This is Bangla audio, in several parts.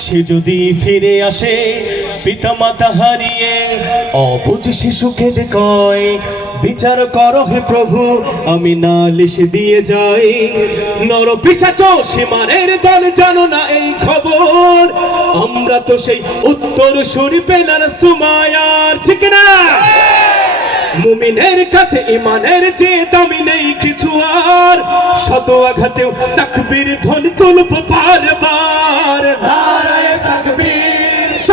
সে যদি ফিরে আসে পিতা মাতা হারিয়ে অবুঝ শিশু কেঁদে কয় বিচার করো হে প্রভু, আমি নালিশ দিয়ে যাই। নর পিসাচ, সীমারের দল জানো না এই খবর, আমরা তো সেই উত্তর সুরি পেলার সুমায়ার, ঠিক না? মুমিনের কাছে ইমানের যে দামি নেই কিছু আর। শত আঘাতেও তাকবীর ধ্বনি তুলব বারবার।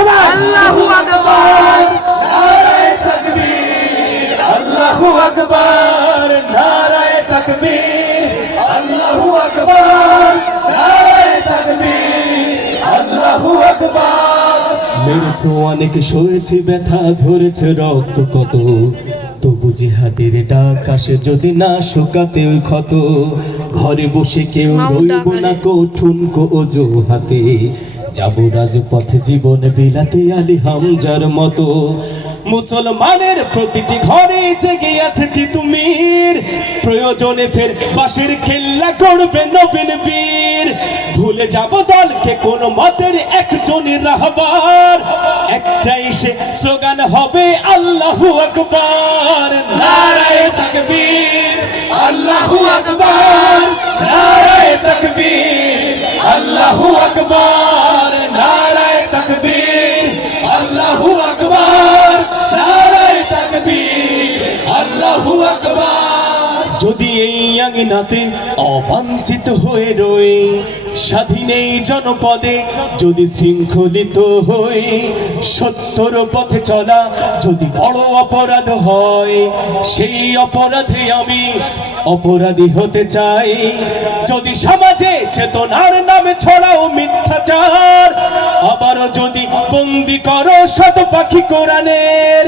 আল্লাহু আকবার। নারায়ে তাকবীর। আল্লাহু আকবার। নারায়ে তাকবীর। আল্লাহু আকবার। নারায়ে তাকবীর। আল্লাহু আকবার। মেরেছো অনেক সয়েছে ব্যথা ঝরেছে রক্ত কত। তবু জিহাদের ডাক আসে যদি না শুকাতে ওই ক্ষত। ঘরে বসে কেউ রইব না কঠুন কো হাতে যাব রাজপথে জীবন বিলাতে আলী হামজার মতো। মুসলমানের প্রতিটি ঘরে জেগে আছে তিতুমির প্রয়োজনে ফের বাঁশের খেল্লা করবে নবীন বীর। ভুলে যাব দলকে কোন মতের একজনের রাহবার। একটাই সে স্লোগান হবে আল্লাহু আকবার। নারায়ে তাকবীর, আল্লাহু আকবার। আঙিনাতে অবাঞ্ছিত হয়ে রয়ে স্বাধীন জনপদে যদি শৃঙ্খলিত হয়ে সত্যর পথে চলা যদি বড় অপরাধ হয়, সেই অপরাধে আমি অপরাধী হতে চাই। যদি সমাজে চেতনার করো শত পাখি কোরআনের।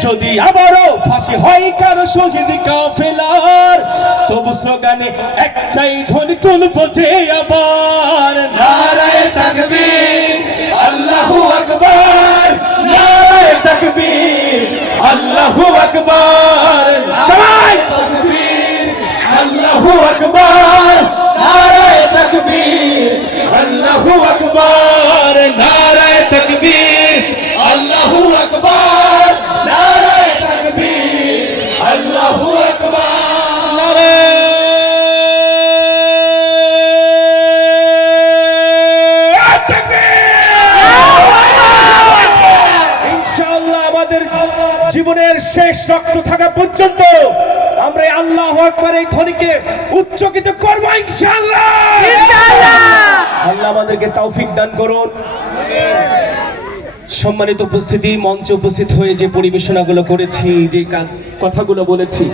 যদি আবারও ফাঁসি হয় কারও শহীদ কাফেলার তবু স্লোগানে একটাই ধ্বনি তুলবো যে আবার। নারায় তাকবীর আল্লাহু আকবার। নারায় তাকবীর আল্লাহু আকবার। সবাই! তাকবীর আল্লাহু আকবার। নারায় তাকবীর আল্লাহু আকবার। জীবনের শেষ রক্ত থাকা পর্যন্ত আমরা আল্লাহ আকবার এই ধ্বনিকে উচ্চকিত করব ইনশাআল্লাহ। ইনশাআল্লাহ। আল্লাহ আমাদেরকে তৌফিক দান করুন। সম্মানিত উপস্থিতি মঞ্চে উপস্থিত হয়ে যে পরিবেশনাগুলো করেছি যে কথাগুলো বলেছি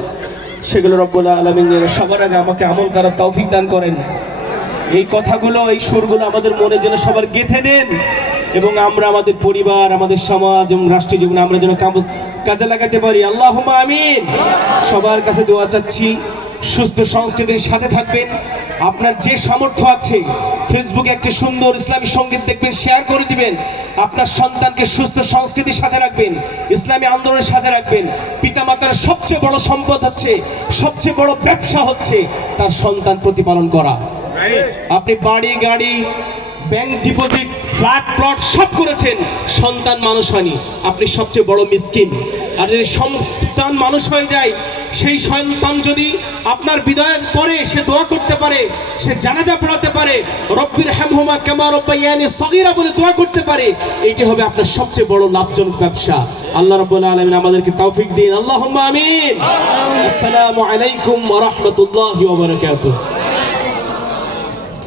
সেগুলো রব্বুল আলমিন যেন সবার আগে আমাকে আমল করার তৌফিক দান করেন। এই কথাগুলো এই সুরগুলো আমাদের মনে যেন সবার গেঁথে দেন এবং আমরা আমাদের পরিবার আমাদের সমাজ এবং রাষ্ট্রীয় জীবনে আমরা যেন কাজে লাগাতে পারি। আল্লাহ আমিন। সবার কাছে দোয়া চাচ্ছি সুস্থ সংস্কৃতির সাথে থাকবেন। আপনার যে সামর্থ্য আছে ফেসবুকে একটি সুন্দর ইসলামী সংগীত দেখবেন শেয়ার করে দিবেন। আপনার সন্তানকে সুস্থ সংস্কৃতির সাথে রাখবেন ইসলামী আন্দোলনের সাথে রাখবেন। পিতামাতার সবচেয়ে বড় সম্পদ হচ্ছে সবচেয়ে বড় ব্যবসা হচ্ছে তার সন্তান প্রতিপালন করা। আপনি বাড়ি গাড়ি ব্যাংক ডিপোজিট ফ্ল্যাট প্লট সব করেছেন সন্তান মানুষ হয়নি। আপনি সবচেয়ে বড় মিসকিন। আর যদি সন্তান মানুষ হয়ে যায়, সেই সন্তান যদি আপনার বিদায়ের পরে সে দোয়া করতে পারে, সে জানাজা পড়াতে পারে, রব্বির হ্যামহুমা কেমা রব্বাইয়ানি সগীরা বলে দোয়া করতে পারে এটি হবে আপনার সবচেয়ে বড় লাভজনক ব্যবসা। আল্লাহ রাব্বুল আলামিন আমাদেরকে তৌফিক দিন। আল্লাহুম্মা আমিন। আসসালামু আলাইকুম রাহমাতুল্লাহি বারাকাতুহু।